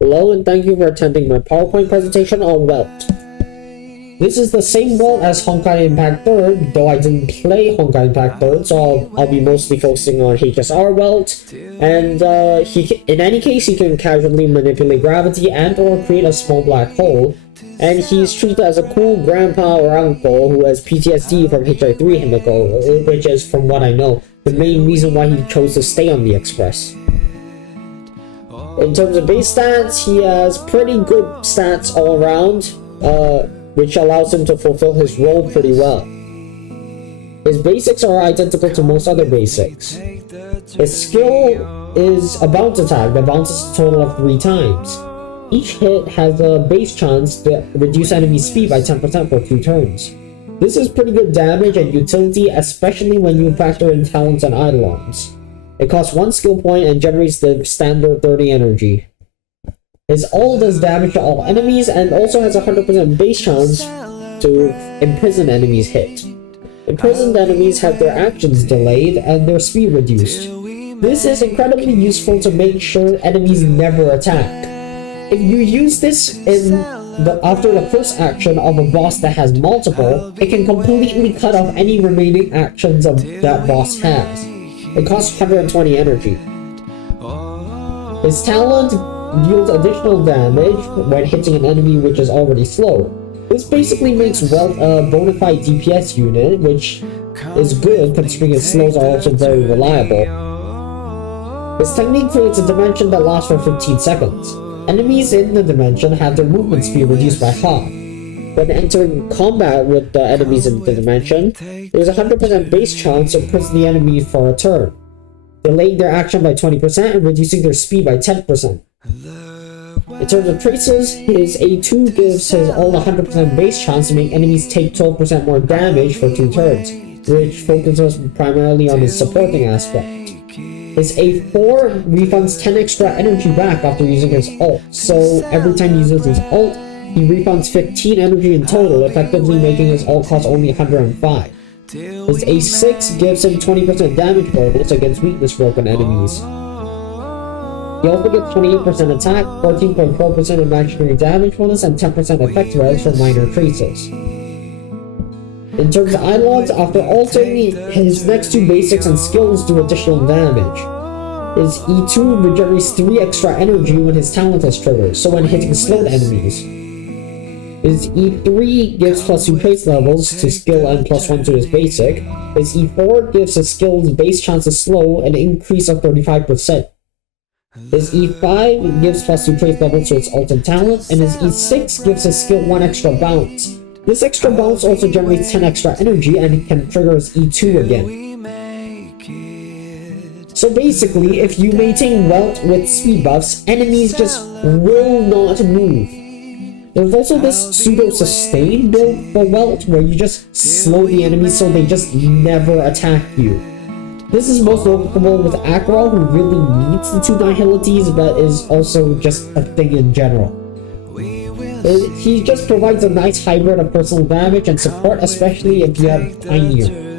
Hello and thank you for attending my PowerPoint presentation on Welt. This is the same Welt as Honkai Impact 3rd, though I didn't play Honkai Impact 3rd, so I'll be mostly focusing on HSR Welt. And in any case, he can casually manipulate gravity and or create a small black hole. And he's treated as a cool grandpa or uncle who has PTSD from HI3 Himiko, which is, from what I know, the main reason why he chose to stay on the Express. In terms of base stats, he has pretty good stats all around, which allows him to fulfill his role pretty well. His basics are identical to most other basics. His skill is a bounce attack that bounces a total of 3 times. Each hit has a base chance to reduce enemy speed by 10% for 2 turns. This is pretty good damage and utility, especially when you factor in talents and eidolons. It costs 1 skill point and generates the standard 30 energy. His ult does damage to all enemies and also has a 100% base chance to imprison enemies hit. Imprisoned enemies have their actions delayed and their speed reduced. This is incredibly useful to make sure enemies never attack. If you use this after the first action of a boss that has multiple, it can completely cut off any remaining actions that boss has. It costs 120 energy. His talent deals additional damage when hitting an enemy which is already slow. This basically makes Welt a bona fide DPS unit, which is good considering his slows are also very reliable. His technique creates a dimension that lasts for 15 seconds. Enemies in the dimension have their movement speed reduced by half. When entering combat with the enemies in the dimension, there's a 100% base chance to imprison the enemy for a turn, delaying their action by 20% and reducing their speed by 10%. In terms of traces, his A2 gives his ult 100% base chance to make enemies take 12% more damage for 2 turns, which focuses primarily on his supporting aspect. His A4 refunds 10 extra energy back after using his ult, so every time he uses his ult, he refunds 15 energy in total, effectively making his ult cost only 105. His A6 gives him 20% damage bonus against weakness broken enemies. He also gets 28% attack, 14.4% imaginary damage bonus, and 10% effect res for minor traces. In terms of eidolons, after ulting, his next 2 basics and skills do additional damage. His E2 regenerates 3 extra energy when his talent is triggered, so when hitting slowed enemies. His E3 gives plus 2 trace levels to skill and plus 1 to his basic. His E4 gives his skill's base chance to slow an increase of 35%. His E5 gives plus 2 trace levels to his ult and talent, and his E6 gives his skill 1 extra bounce. This extra bounce also generates 10 extra energy and can trigger his E2 again. So basically, if you maintain Welt with speed buffs, enemies just will not move. There's also this pseudo-sustain build for Welt, where you just slow the enemies so they just never attack you. This is most notable with Akra, who really needs the 2 nihilities, but is also just a thing in general. He just provides a nice hybrid of personal damage and support, especially if you have Tinier.